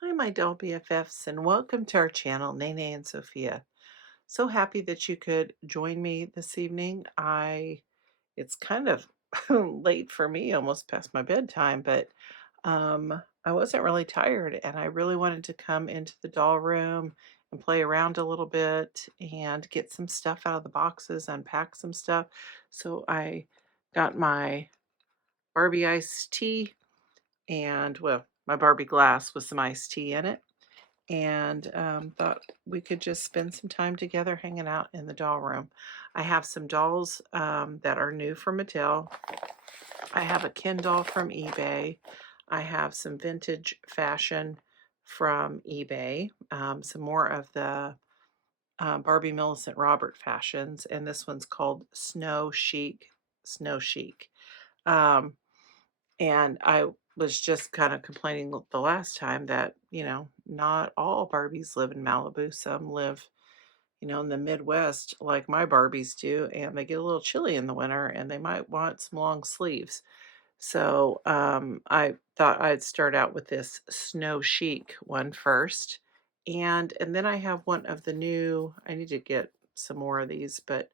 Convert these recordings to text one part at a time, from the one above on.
Hi, my doll BFFs, and welcome to our channel, Nene and Sophia. So happy that you could join me this evening. It's kind of late for me, almost past my bedtime, but I wasn't really tired, and I really wanted to come into the doll room and play around a little bit and get some stuff out of the boxes, unpack some stuff. So I got my Barbie iced tea and, well, my Barbie glass with some iced tea in it and thought we could just spend some time together hanging out in the doll room. I have some dolls that are new from Mattel. I have a Ken doll from eBay. I have some vintage fashion from eBay, some more of the Barbie Millicent Robert fashions, and this one's called Snow Chic. Snow Chic. Um, and I was just kind of complaining the last time that, not all Barbies live in Malibu. Some live, in the Midwest like my Barbies do, and they get a little chilly in the winter and they might want some long sleeves. So I thought I'd start out with this snow chic one first. And then I have one of the new, I need to get some more of these, but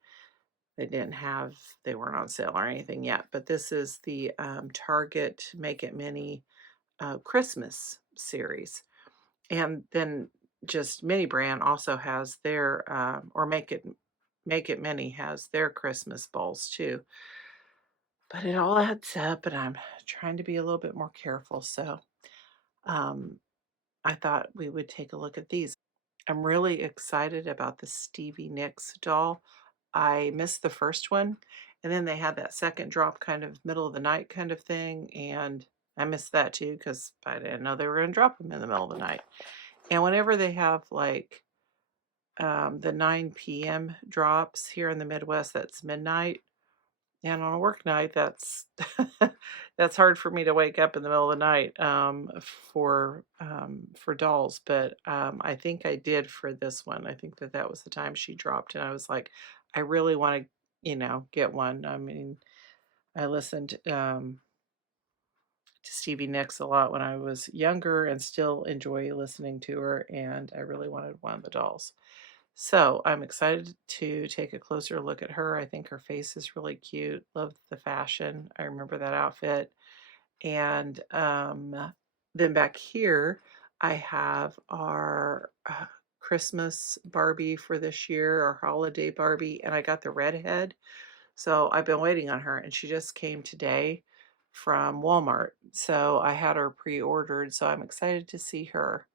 they weren't on sale or anything yet, but this is the Target Make It Mini Christmas series. And then just Mini Brand also has their, or Make It Mini has their Christmas balls too. But it all adds up, and I'm trying to be a little bit more careful. So um, I thought we would take a look at these. I'm really excited about the Stevie Nicks doll. I missed the first one, and then they had that second drop kind of middle of the night kind of thing, and I missed that too because I didn't know they were going to drop them in the middle of the night. And whenever they have like the 9 p.m. drops here in the Midwest, that's midnight. And on a work night, that's that's hard for me to wake up in the middle of the night for dolls. But I think I did for this one. I think that was the time she dropped, and I was like, I really want to, get one. I mean, I listened to Stevie Nicks a lot when I was younger, and still enjoy listening to her. And I really wanted one of the dolls. So I'm excited to take a closer look at her. I think her face is really cute. Love the fashion. I remember that outfit. And then back here, I have our Christmas Barbie for this year, our holiday Barbie, and I got the redhead. So I've been waiting on her, and she just came today from Walmart. So I had her pre-ordered, so I'm excited to see her.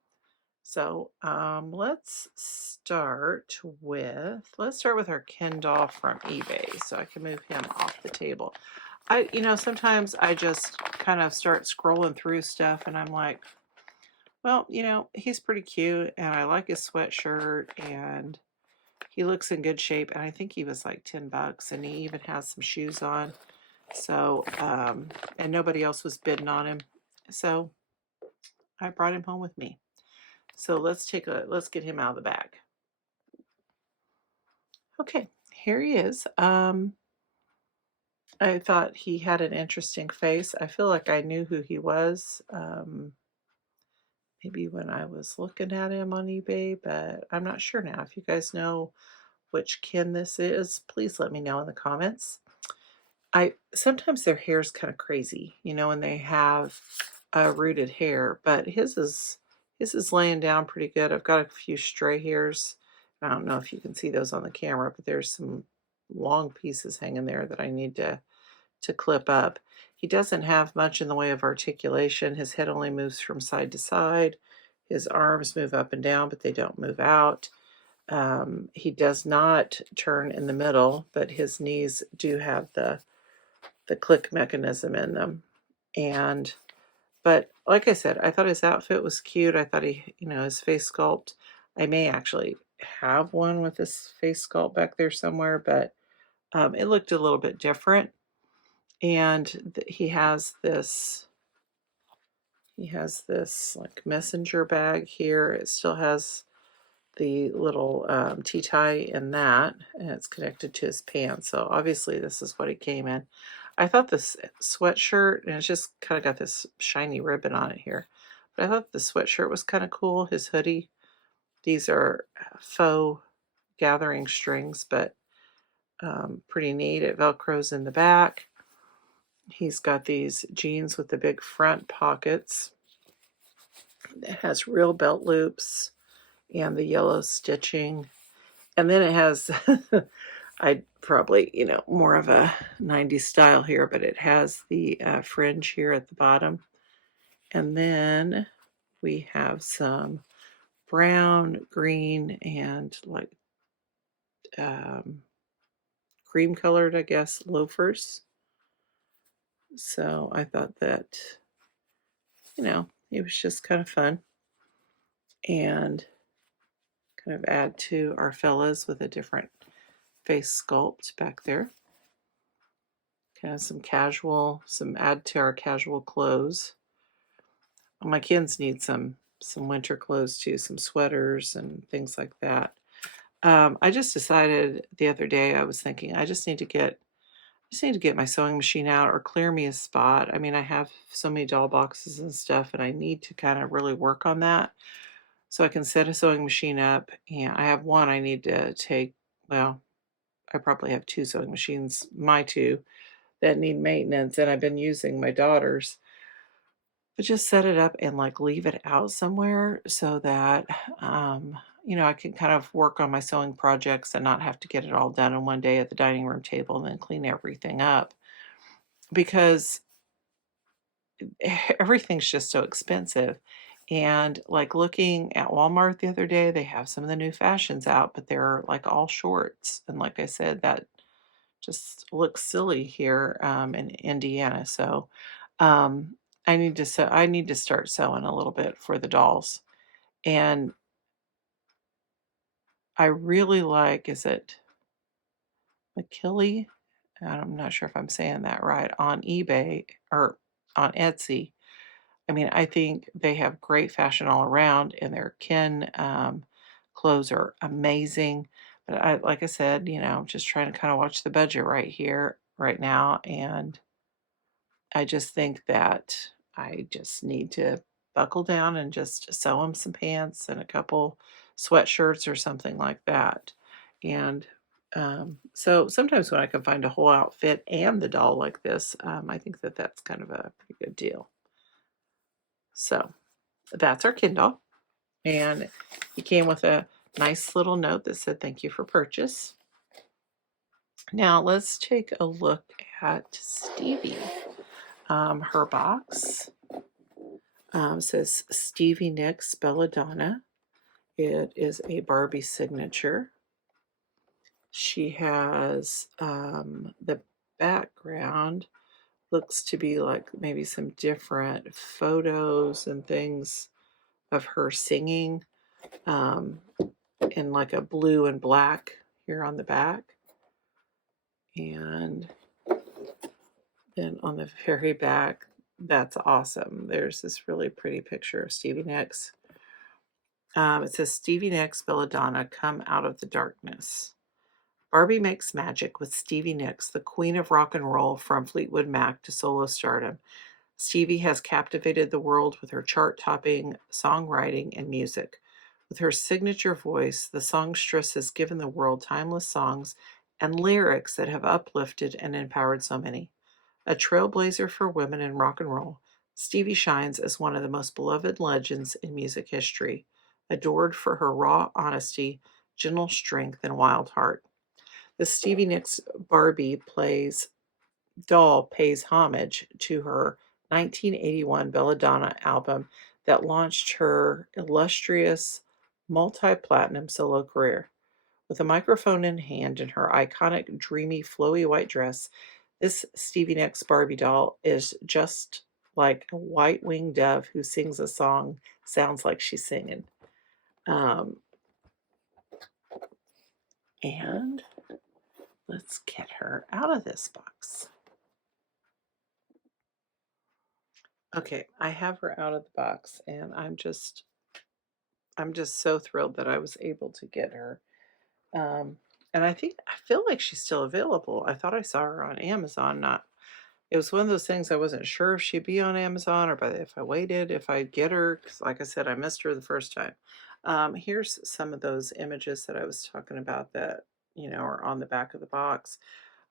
So let's start with our Ken doll from eBay, so I can move him off the table. Sometimes I just kind of start scrolling through stuff, and I'm like, well, he's pretty cute, and I like his sweatshirt, and he looks in good shape, and I think he was like $10, and he even has some shoes on. So, and nobody else was bidding on him, so I brought him home with me. So let's get him out of the bag. Okay, here he is. I thought he had an interesting face. I feel like I knew who he was, maybe when I was looking at him on eBay, but I'm not sure now. If you guys know which kin this is, please let me know in the comments. I sometimes their hair is kind of crazy, when they have rooted hair, but his is laying down pretty good. I've got a few stray hairs. I don't know if you can see those on the camera, but there's some long pieces hanging there that I need to clip up. He doesn't have much in the way of articulation. His head only moves from side to side. His arms move up and down, but they don't move out. He does not turn in the middle, but his knees do have the click mechanism in them. But like I said, I thought his outfit was cute. I thought his face sculpt. I may actually have one with this face sculpt back there somewhere, but it looked a little bit different. And he has this like messenger bag here. It still has the little tea tie in that, and it's connected to his pants. So obviously this is what he came in. I thought this sweatshirt, and it's just kind of got this shiny ribbon on it here, But I thought the sweatshirt was kind of cool. His hoodie. These are faux gathering strings, but pretty neat. It velcros in the back. He's got these jeans with the big front pockets. It has real belt loops and the yellow stitching. And then it has, I probably, more of a 90s style here, but it has the fringe here at the bottom. And then we have some brown, green, and like um, cream colored, I guess, loafers. So I thought that, it was just kind of fun and kind of add to our fellas with a different face sculpt back there. Kind of some add to our casual clothes. My kids need some winter clothes too, some sweaters and things like that. I just decided the other day, I was thinking I just need to get my sewing machine out or clear me a spot. I mean, I have so many doll boxes and stuff, and I need to kind of really work on that so I can set a sewing machine up. And I have one I need to take. Well, I probably have two sewing machines, my two, that need maintenance, and I've been using my daughter's. But just set it up and like leave it out somewhere so that I can kind of work on my sewing projects and not have to get it all done in one day at the dining room table and then clean everything up because everything's just so expensive. And like looking at Walmart the other day, they have some of the new fashions out, but they're like all shorts. And like I said, that just looks silly here in Indiana. So um, I need to start sewing a little bit for the dolls. And I really like, is it McKilly? I'm not sure if I'm saying that right, on eBay or on Etsy. I mean, I think they have great fashion all around, and their Ken clothes are amazing. But like I said, just trying to kind of watch the budget right here, right now, and I just think that I just need to buckle down and just sew him some pants and a couple sweatshirts or something like that. And so sometimes when I can find a whole outfit and the doll like this, I think that that's kind of a pretty good deal. So that's our Kindle. And he came with a nice little note that said, "Thank you for purchase." Now let's take a look at Stevie. Her box says Stevie Nicks Belladonna. It is a Barbie signature. She has the background looks to be like maybe some different photos and things of her singing um, in like a blue and black here on the back. And then on the very back, that's awesome. There's this really pretty picture of Stevie Nicks. It says Stevie Nicks Belladonna, come out of the darkness. Barbie makes magic with Stevie Nicks, the queen of rock and roll from Fleetwood Mac to solo stardom. Stevie has captivated the world with her chart-topping songwriting and music. With her signature voice, the songstress has given the world timeless songs and lyrics that have uplifted and empowered so many. A trailblazer for women in rock and roll, Stevie shines as one of the most beloved legends in music history, adored for her raw honesty, gentle strength, and wild heart. The Stevie Nicks Barbie doll pays homage to her 1981 Belladonna album that launched her illustrious multi-platinum solo career. With a microphone in hand and her iconic dreamy flowy white dress, this Stevie Nicks Barbie doll is just like a white-winged dove who sings a song, sounds like she's singing. Um, and let's get her out of this box. Okay, I have her out of the box, and I'm just so thrilled that I was able to get her. Um, and I feel like she's still available. I thought I saw her on Amazon not it was one of those things I wasn't sure if she'd be on Amazon or if I waited, if I'd get her, 'cause like I said, I missed her the first time. Here's some of those images that I was talking about that, are on the back of the box.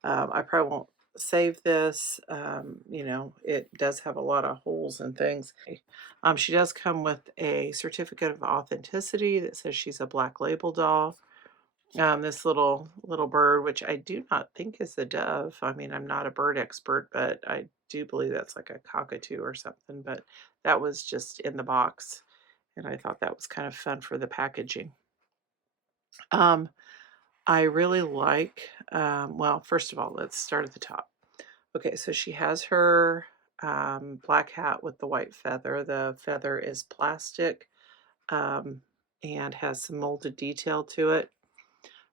I probably won't save this. It does have a lot of holes and things. She does come with a certificate of authenticity that says she's a black label doll. This little bird, which I do not think is a dove. I mean, I'm not a bird expert, but I do believe that's like a cockatoo or something. But that was just in the box, and I thought that was kind of fun for the packaging. Um, I really like. Well, first of all, let's start at the top. Okay, so she has her black hat with the white feather. The feather is plastic um, and has some molded detail to it.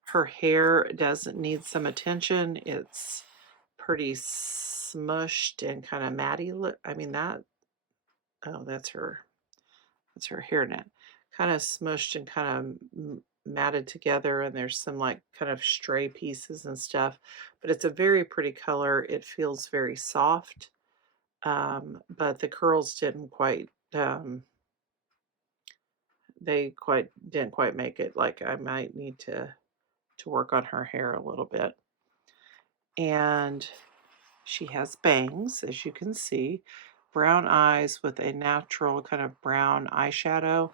Her hair doesn't need some attention. It's pretty smushed and kind of matty look. I mean that. Oh, that's her. That's her hairnet. Kind of smushed and kind of matted together, and there's some like kind of stray pieces and stuff. But it's a very pretty color. It feels very soft, but the curls didn't quite. They quite didn't quite make it. Like I might need to work on her hair a little bit. And she has bangs, as you can see, brown eyes with a natural kind of brown eyeshadow.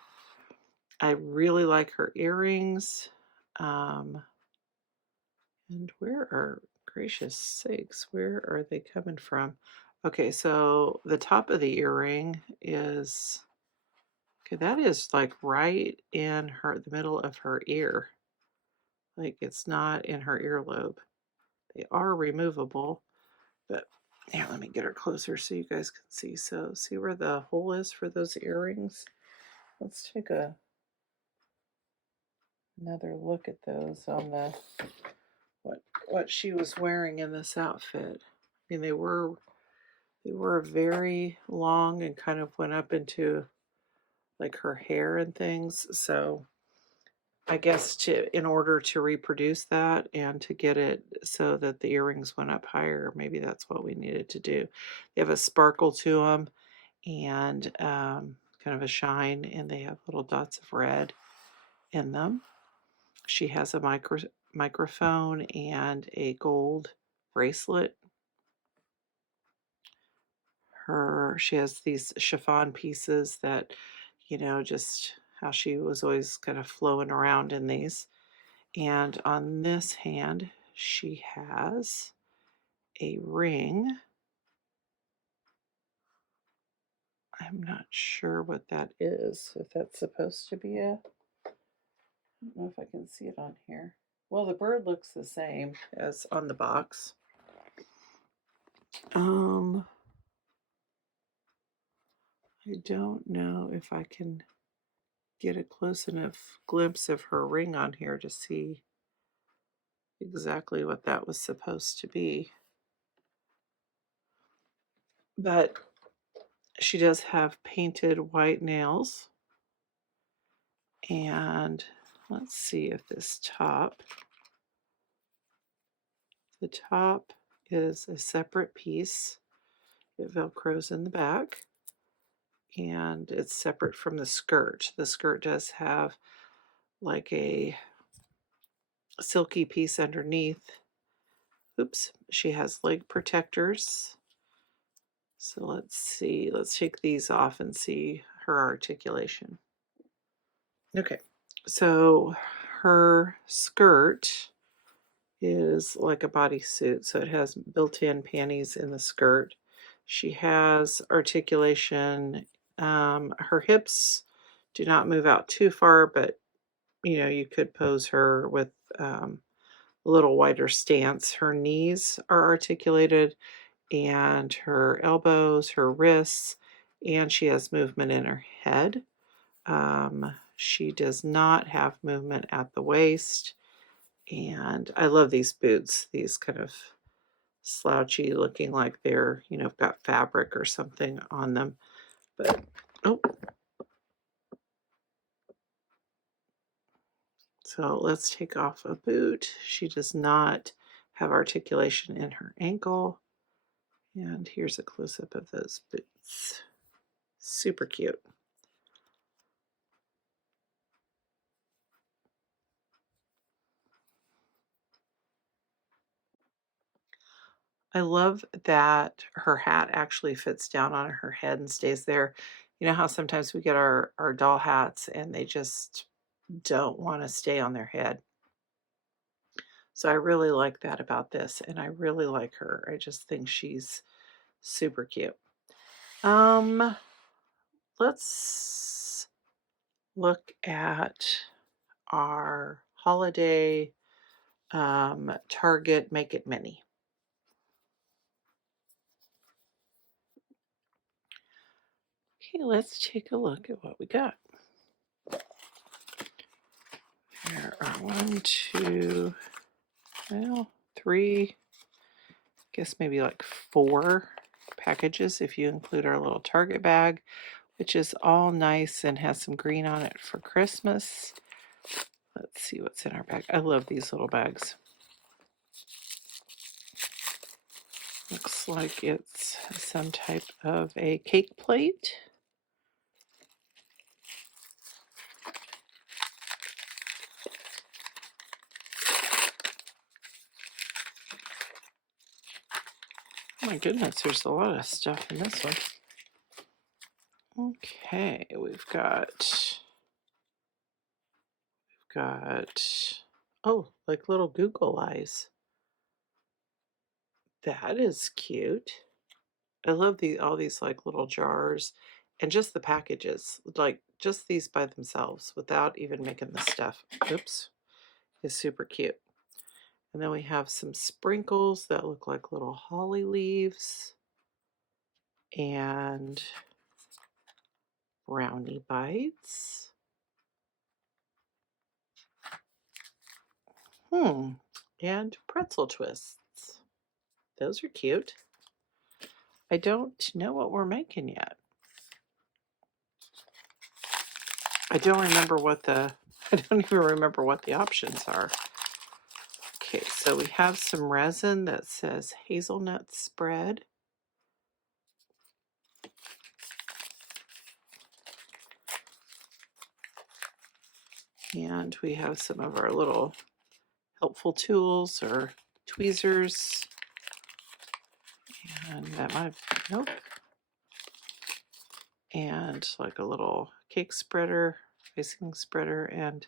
I really like her earrings. Um, and where are, gracious sakes, where are they coming from? Okay, so the top of the earring is, okay, that is like right in the middle of her ear. Like it's not in her earlobe. They are removable. But here, let me get her closer so you guys can see. So see where the hole is for those earrings? Let's take another look at those on the what she was wearing in this outfit. I mean, they were very long and kind of went up into like her hair and things. So I guess in order to reproduce that and to get it so that the earrings went up higher, maybe that's what we needed to do. They have a sparkle to them and kind of a shine, and they have little dots of red in them. She has a microphone and a gold bracelet. She has these chiffon pieces that, just how she was always kind of flowing around in these. And on this hand, she has a ring. I'm not sure what that is. If that's supposed to be I don't know if I can see it on here. Well, the bird looks the same as on the box. I don't know if I can get a close enough glimpse of her ring on here to see exactly what that was supposed to be. But she does have painted white nails. And let's see if the top is a separate piece. It velcros in the back and it's separate from the skirt. The skirt does have like a silky piece underneath. Oops, she has leg protectors. So let's see, let's take these off and see her articulation. Okay, so her skirt is like a bodysuit, so it has built-in panties in the skirt. She has articulation. Her hips do not move out too far, but you could pose her with a little wider stance. Her knees are articulated, and her elbows, her wrists, and she has movement in her head. She does not have movement at the waist. And I love these boots, these kind of slouchy looking like they're, got fabric or something on them. But, oh, so let's take off a boot. She does not have articulation in her ankle. And here's a close-up of those boots. Super cute. I love that her hat actually fits down on her head and stays there. You know how sometimes we get our doll hats and they just don't want to stay on their head. So I really like that about this, and I really like her. I just think she's super cute. Um, let's look at our holiday Target Make It Mini. Okay, let's take a look at what we got. There are one, two, well, three, I guess maybe like four packages if you include our little Target bag, which is all nice and has some green on it for Christmas. Let's see what's in our bag. I love these little bags. Looks like it's some type of a cake plate. Oh my goodness, there's a lot of stuff in this one. Okay, we've got, oh, like little Google eyes. That is cute. I love all these like little jars and just the packages, like just these by themselves without even making the stuff. Oops, is super cute. And then we have some sprinkles that look like little holly leaves and brownie bites. And pretzel twists. Those are cute. I don't know what we're making yet. I don't remember what the, I don't even remember what the options are. Okay, so we have some resin that says hazelnut spread. And we have some of our little helpful tools or tweezers. And that might, nope. And like a little cake spreader, icing spreader, and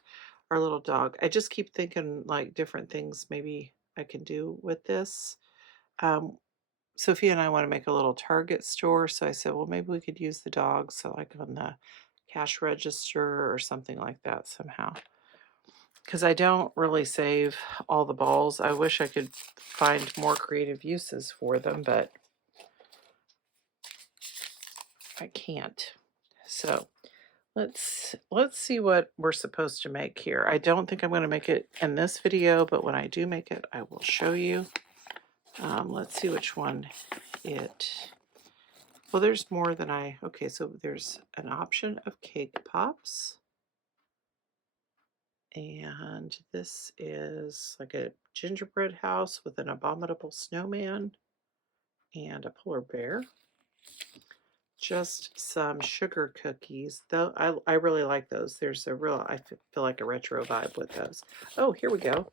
our little dog. I just keep thinking like different things maybe I can do with this. Sophia and I want to make a little Target store, so I said, well, maybe we could use the dog, so like on the cash register or something like that somehow. Because I don't really save all the balls. I wish I could find more creative uses for them, but I can't. So let's see what we're supposed to make here. I don't think I'm going to make it in this video, but when I do make it, I will show you. Let's see which one it. Well, there's more than okay, so there's an option of cake pops. And this is like a gingerbread house with an abominable snowman and a polar bear. Just some sugar cookies, though I really like those. There's a real, I feel like a retro vibe with those. Oh, here we go.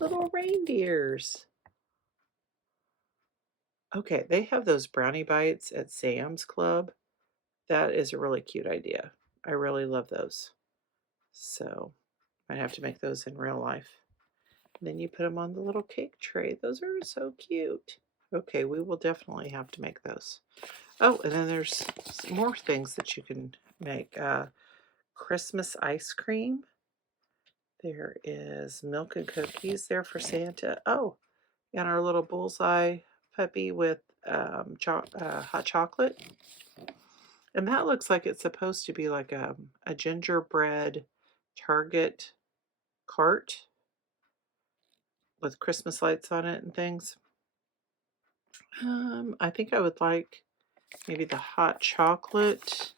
Little reindeers. Okay, they have those brownie bites at Sam's Club. That is a really cute idea. I really love those. So I'd have to make those in real life. And then you put them on the little cake tray. Those are so cute. Okay, we will definitely have to make those. Oh, and then there's some more things that you can make. Christmas ice cream. There is milk and cookies there for Santa. Oh, and our little bullseye puppy with hot chocolate. And that looks like it's supposed to be like a gingerbread Target cart with Christmas lights on it and things. I think I would like maybe the hot chocolate,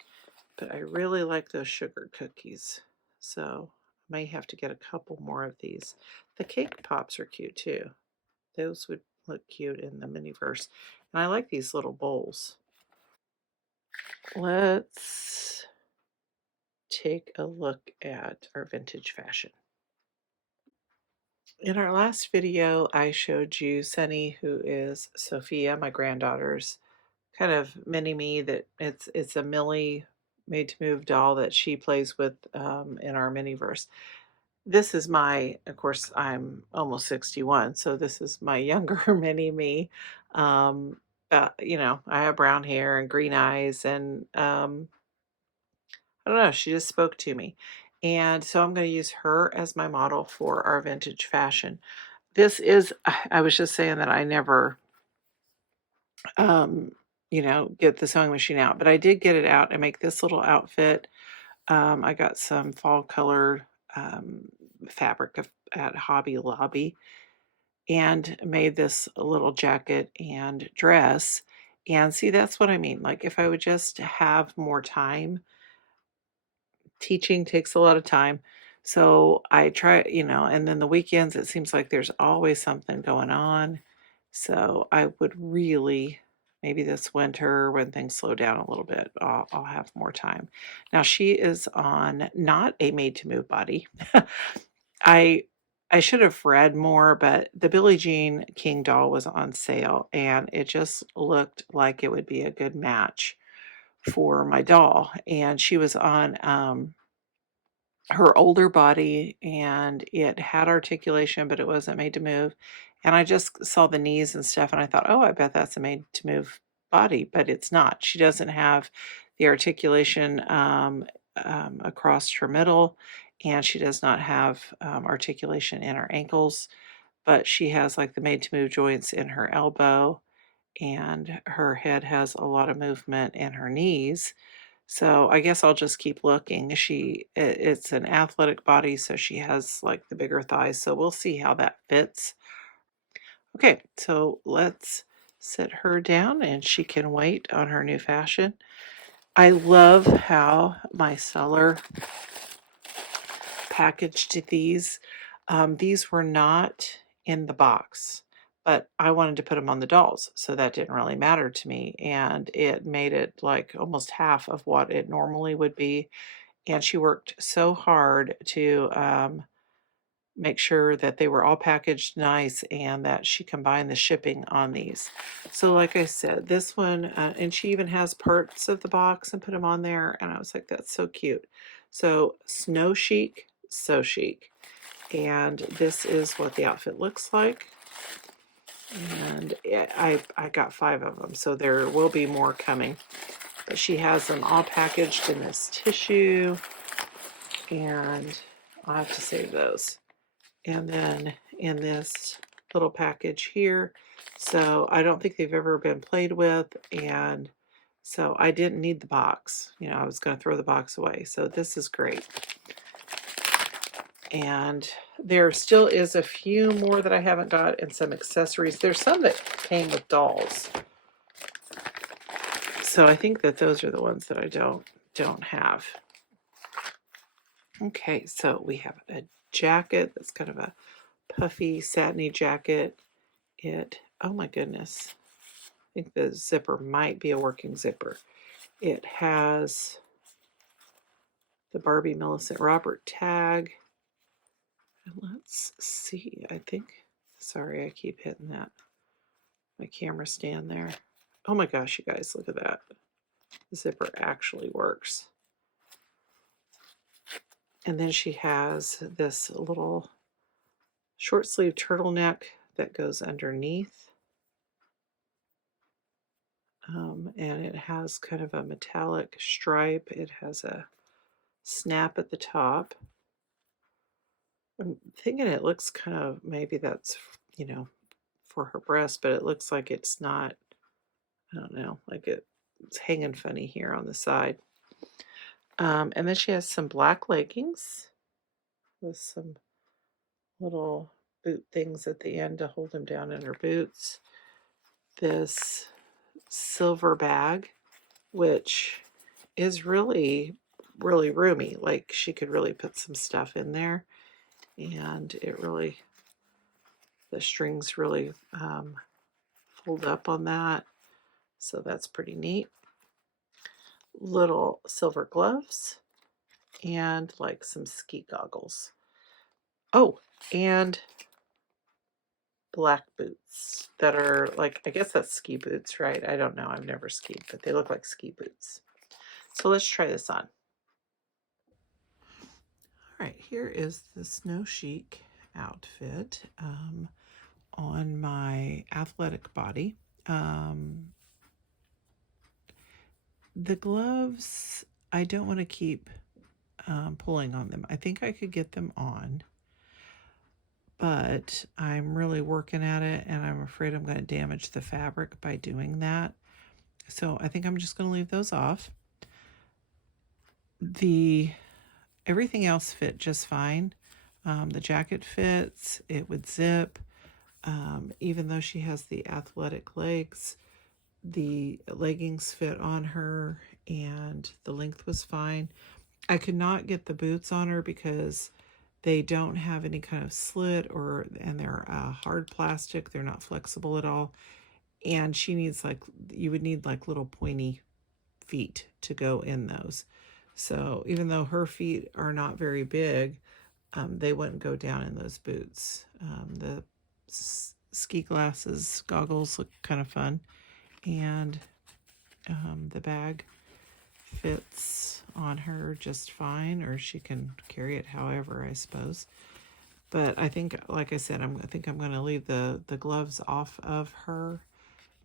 but I really like those sugar cookies. So I may have to get a couple more of these. The cake pops are cute too. Those would look cute in the miniverse. And I like these little bowls. Let's take a look at our vintage fashion. In our last video, I showed you Sunny, who is Sophia, my granddaughter's kind of mini me. That it's a Millie made to move doll that she plays with in our miniverse. This is my, of course, I'm almost 61, so this is my younger mini me. You know, I have brown hair and green eyes, and I don't know, she just spoke to me. And so I'm going to use her as my model for our vintage fashion. This is, I was just saying that I never, um, you know, get the sewing machine out, but I did get it out and make this little outfit. I got some fall color um, fabric at Hobby Lobby and made this little jacket and dress. And see, that's what I mean. Like, if I would just have more time, teaching takes a lot of time. So I try, you know, and then the weekends, it seems like there's always something going on. So I would really, maybe this winter when things slow down a little bit, I'll have more time. Now she is on not a made to move body. I I should have read more, but the Billie Jean King doll was on sale and it just looked like it would be a good match for my doll. And she was on her older body and it had articulation, but it wasn't made to move. And I just saw the knees and stuff and I thought, oh, I bet that's a made to move body, but it's not. She doesn't have the articulation across her middle, and she does not have articulation in her ankles, but she has like the made to move joints in her elbow, and her head has a lot of movement in her knees. So I guess I'll just keep looking. It's an athletic body, so she has like the bigger thighs. So we'll see how that fits. Okay, so let's sit her down and she can wait on her new fashion. I love how my seller packaged these. These were not in the box, but I wanted to put them on the dolls, so that didn't really matter to me. And it made it like almost half of what it normally would be. And she worked so hard to make sure that they were all packaged nice and that she combined the shipping on these. So like I said, this one, and she even has parts of the box and put them on there. And I was like, that's so cute. So snow chic, so chic. And this is what the outfit looks like. And I got 5 of them, so there will be more coming. But she has them all packaged in this tissue, and I'll have to save those. And then in this little package here. So I don't think they've ever been played with, and so I didn't need the box. You know, I was going to throw the box away. So this is great. And there still is a few more that I haven't got, and some accessories. There's some that came with dolls. So I think that those are the ones that I don't have. Okay, so we have a jacket that's kind of a puffy satiny jacket. Oh my goodness, I think the zipper might be a working zipper. It has the Barbie Millicent Robert tag. And let's see, I think, sorry, I keep hitting that, my camera stand there. Oh my gosh, you guys, look at that. The zipper actually works. And then she has this little short sleeve turtleneck that goes underneath. And it has kind of a metallic stripe. It has a snap at the top. I'm thinking it looks kind of, maybe that's, you know, for her breast, but it looks like it's not, I don't know, like it's hanging funny here on the side. And then she has some black leggings with some little boot things at the end to hold them down in her boots. This silver bag, which is really, really roomy. Like she could really put some stuff in there, and it really, the strings really hold up on that. So that's pretty neat. Little silver gloves and like some ski goggles. Oh, and black boots that are like, I guess that's ski boots, right? I don't know. I've never skied, but they look like ski boots. So let's try this on. All right, here is the snow chic outfit on my athletic body. The gloves, I don't want to keep pulling on them. I think I could get them on, but I'm really working at it, and I'm afraid I'm going to damage the fabric by doing that. So I think I'm just going to leave those off. Everything else fit just fine. The jacket fits, it would zip. Even though she has the athletic legs, the leggings fit on her and the length was fine. I could not get the boots on her because they don't have any kind of slit and they're hard plastic. They're not flexible at all. And she needs you would need like little pointy feet to go in those. So even though her feet are not very big, they wouldn't go down in those boots. The ski goggles look kind of fun. And the bag fits on her just fine, or she can carry it however, I suppose. But I think, like I said, I think I'm going to leave the gloves off of her.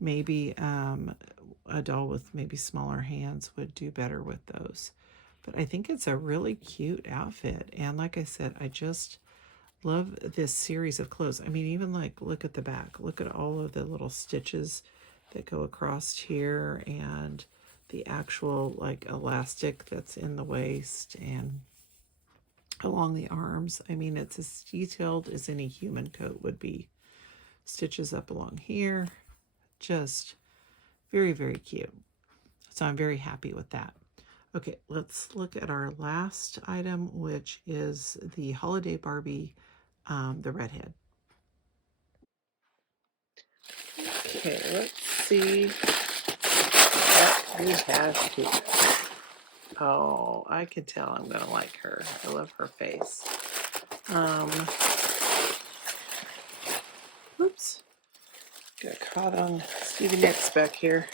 Maybe a doll with maybe smaller hands would do better with those. But I think it's a really cute outfit. And like I said, I just love this series of clothes. I mean, even like, look at the back. Look at all of the little stitches that go across here and the actual like elastic that's in the waist and along the arms. I mean, it's as detailed as any human coat would be. Stitches up along here. Just very, very cute. So I'm very happy with that. Okay, let's look at our last item, which is the Holiday Barbie, the redhead. Okay, let's see what we have here. Oh, I can tell I'm going to like her. I love her face. Oops. Got caught on Stevie Nicks back here.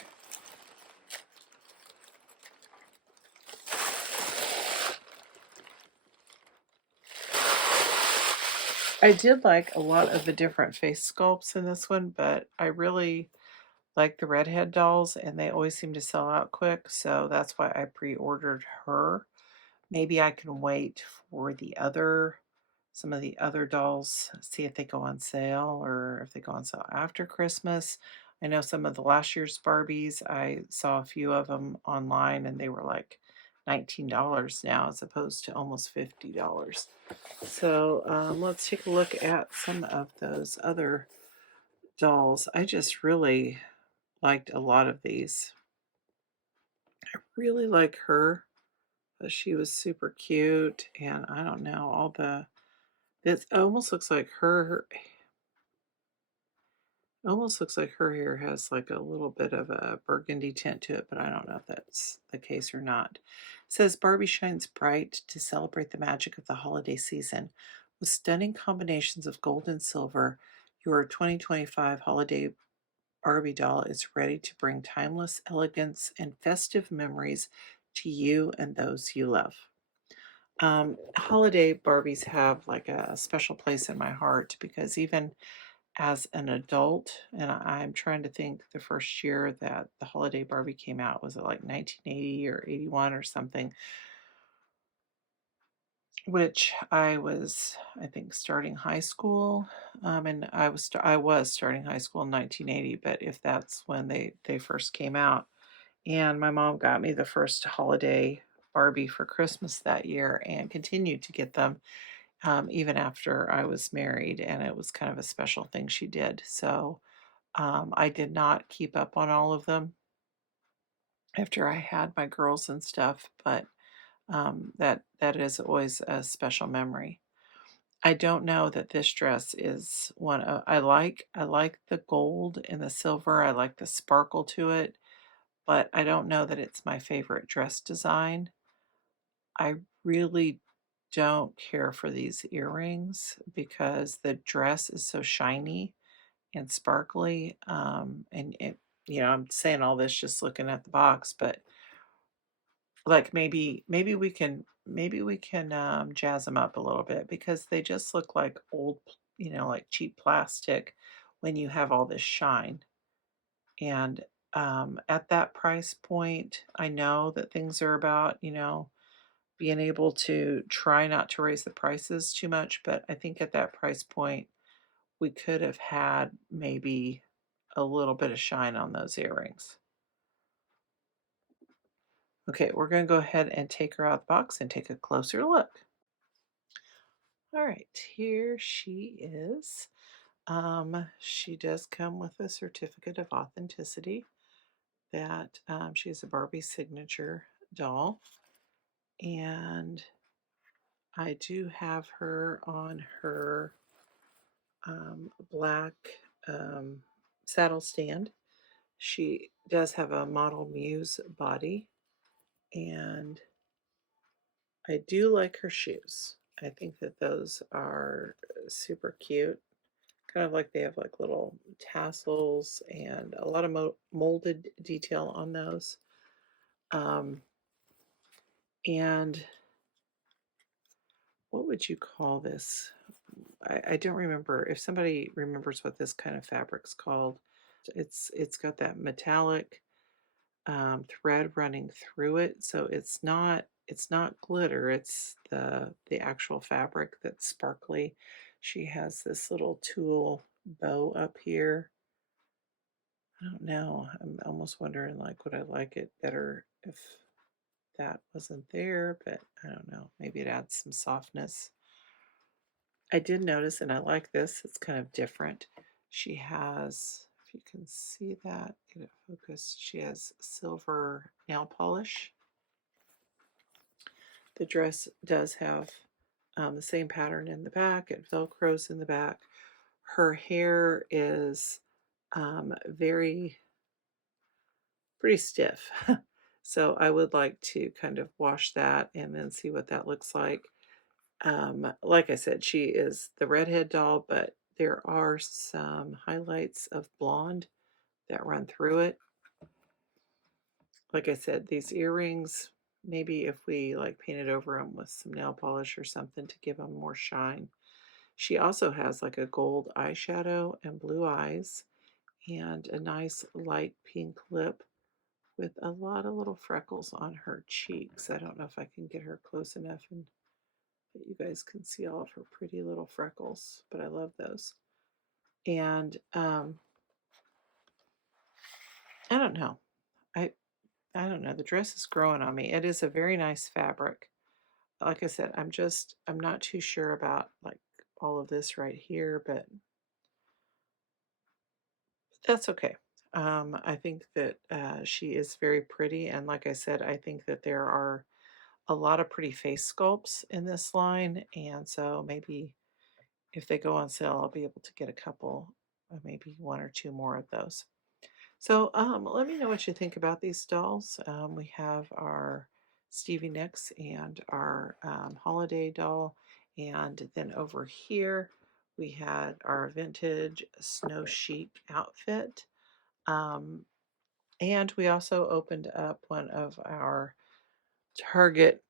I did like a lot of the different face sculpts in this one, but I really like the redhead dolls, and they always seem to sell out quick, so that's why I pre-ordered her. Maybe I can wait for some of the other dolls, see if they go on sale or if they go on sale after Christmas. I know some of the last year's Barbies, I saw a few of them online and they were like $19 now as opposed to almost $50. So let's take a look at some of those other dolls. I just really liked a lot of these. I really like her. She was super cute, and I don't know, it almost looks like her hair has like a little bit of a burgundy tint to it, but I don't know if that's the case or not. It says Barbie shines bright to celebrate the magic of the holiday season. With stunning combinations of gold and silver, your 2025 holiday Barbie doll is ready to bring timeless elegance and festive memories to you and those you love. Holiday Barbies have like a special place in my heart because even as an adult, and I'm trying to think the first year that the Holiday Barbie came out, was it like 1980 or 81 or something? Which I was, I think, starting high school, and I was starting high school in 1980. But if that's when they first came out, and my mom got me the first holiday Barbie for Christmas that year, and continued to get them even after I was married, and it was kind of a special thing she did. So I did not keep up on all of them after I had my girls and stuff, but that is always a special memory. I don't know that this dress is one of I like the gold and the silver, I like the sparkle to it, but I don't know that it's my favorite dress design. I really don't care for these earrings because the dress is so shiny and sparkly, and I'm saying all this just looking at the box, but, like, maybe we can jazz them up a little bit because they just look like old, like cheap plastic when you have all this shine, and, at that price point, I know that things are about, being able to try not to raise the prices too much, but I think at that price point, we could have had maybe a little bit of shine on those earrings. Okay, we're gonna go ahead and take her out of the box and take a closer look. All right, here she is. She does come with a certificate of authenticity that she is a Barbie signature doll. And I do have her on her black um, saddle stand. She does have a Model Muse body, and I do like her shoes. I think that those are super cute. Kind of like they have like little tassels and a lot of molded detail on those. Um, and what would you call this? I don't remember. If somebody remembers what this kind of fabric's called, it's got that metallic thread running through it, so it's not glitter. It's the actual fabric that's sparkly. She has this little tulle bow up here. I don't know. I'm almost wondering, like, would I like it better if that wasn't there? But I don't know. Maybe it adds some softness. I did notice, and I like this. It's kind of different. She has, if you can see that, get it focused. She has silver nail polish. The dress does have the same pattern in the back. It velcros in the back. Her hair is very pretty stiff. So I would like to kind of wash that and then see what that looks like. Like I said, she is the redhead doll, but there are some highlights of blonde that run through it. Like I said, these earrings, maybe if we like painted over them with some nail polish or something to give them more shine. She also has like a gold eyeshadow and blue eyes and a nice light pink lip with a lot of little freckles on her cheeks. I don't know if I can get her close enough and that you guys can see all of her pretty little freckles, but I love those. And I don't know. I I don't know. The dress is growing on me. It is a very nice fabric. Like I said, I'm not too sure about like all of this right here, but that's okay. I think that she is very pretty, and like I said, I think that there are a lot of pretty face sculpts in this line, and so maybe if they go on sale, I'll be able to get a couple, maybe one or two more of those. So let me know what you think about these dolls. We have our Stevie Nicks and our holiday doll, and then over here we had our vintage snow chic outfit. Um, and we also opened up one of our Target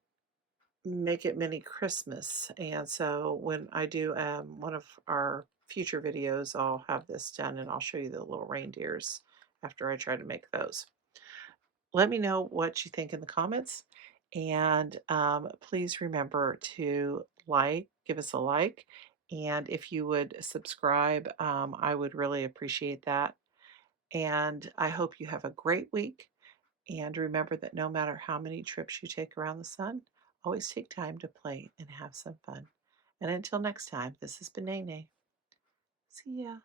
Make It Mini Christmas. And so when I do one of our future videos, I'll have this done and I'll show you the little reindeers after I try to make those. Let me know what you think in the comments. And please remember to give us a like. And if you would subscribe, I would really appreciate that. And I hope you have a great week. And remember that no matter how many trips you take around the sun, always take time to play and have some fun. And until next time, this has been Nene. See ya.